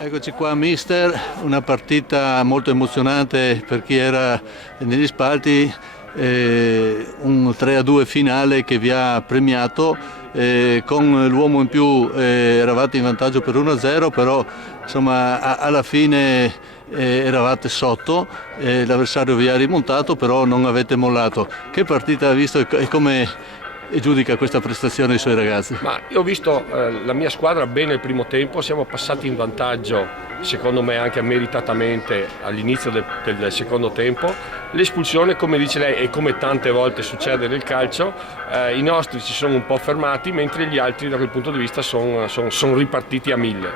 Eccoci qua mister, una partita molto emozionante per chi era negli spalti, un 3-2 finale che vi ha premiato, con l'uomo in più eravate in vantaggio per 1-0, però insomma alla fine eravate sotto, l'avversario vi ha rimontato, però non avete mollato. Che partita ha visto e come giudica questa prestazione i suoi ragazzi? Ma io ho visto la mia squadra bene il primo tempo, siamo passati in vantaggio secondo me anche meritatamente all'inizio del secondo tempo. L'espulsione, come dice lei e come tante volte succede nel calcio, i nostri si sono un po' fermati mentre gli altri da quel punto di vista sono ripartiti a 1000.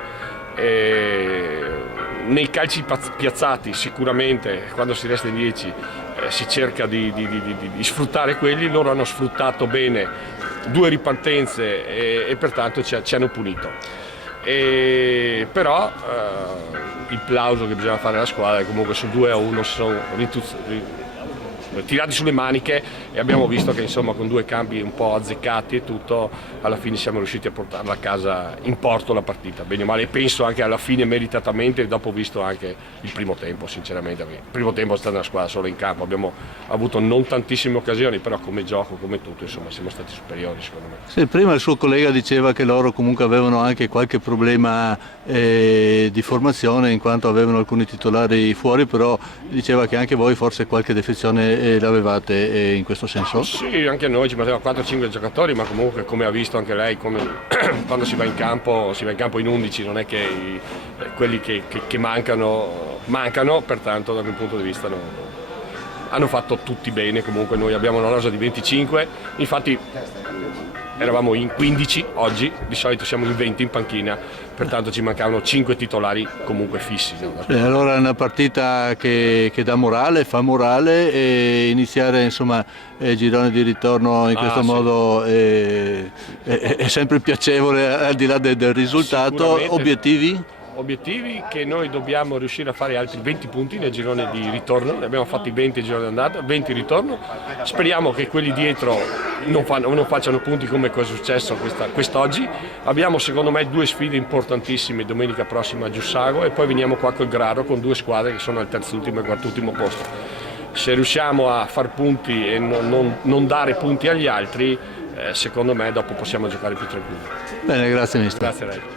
Nei calci piazzati sicuramente quando si resta in 10 si cerca di sfruttare quelli, loro hanno sfruttato bene 2 ripartenze e pertanto ci hanno punito. Però il plauso che bisogna fare alla squadra è che comunque sul 2-1 si sono tirati sulle maniche e abbiamo visto che insomma con 2 cambi un po' azzeccati e tutto alla fine siamo riusciti a portarla a casa in porto la partita, bene o male, penso anche alla fine meritatamente, dopo visto anche il primo tempo sinceramente. Il primo tempo è stata una squadra solo in campo, abbiamo avuto non tantissime occasioni, però come gioco, come tutto insomma siamo stati superiori secondo me. Sì, prima il suo collega diceva che loro comunque avevano anche qualche problema di formazione in quanto avevano alcuni titolari fuori, però diceva che anche voi forse qualche defezione l'avevate in questo senso? Sì, anche a noi ci mettevano 4-5 giocatori, ma comunque come ha visto anche lei, quando si va in campo in 11, non è che quelli che mancano, pertanto da quel punto di vista hanno fatto tutti bene. Comunque noi abbiamo una rosa di 25, infatti eravamo in 15 oggi, di solito siamo in 20 in panchina, pertanto ci mancavano 5 titolari comunque fissi. Allora è una partita che dà morale, fa morale, e iniziare insomma il girone di ritorno in questo modo è sempre piacevole al di là del risultato. Obiettivi che noi dobbiamo riuscire a fare altri 20 punti nel girone di ritorno, ne abbiamo fatti 20 il girone di andata, 20 il ritorno, speriamo che quelli dietro non facciano punti come è successo quest'oggi. Abbiamo secondo me 2 sfide importantissime domenica prossima a Giussago e poi veniamo qua col Graro con 2 squadre che sono al terzultimo e quartultimo posto. Se riusciamo a far punti e non dare punti agli altri, secondo me dopo possiamo giocare più tranquilli. Bene, grazie mister. Grazie a lei.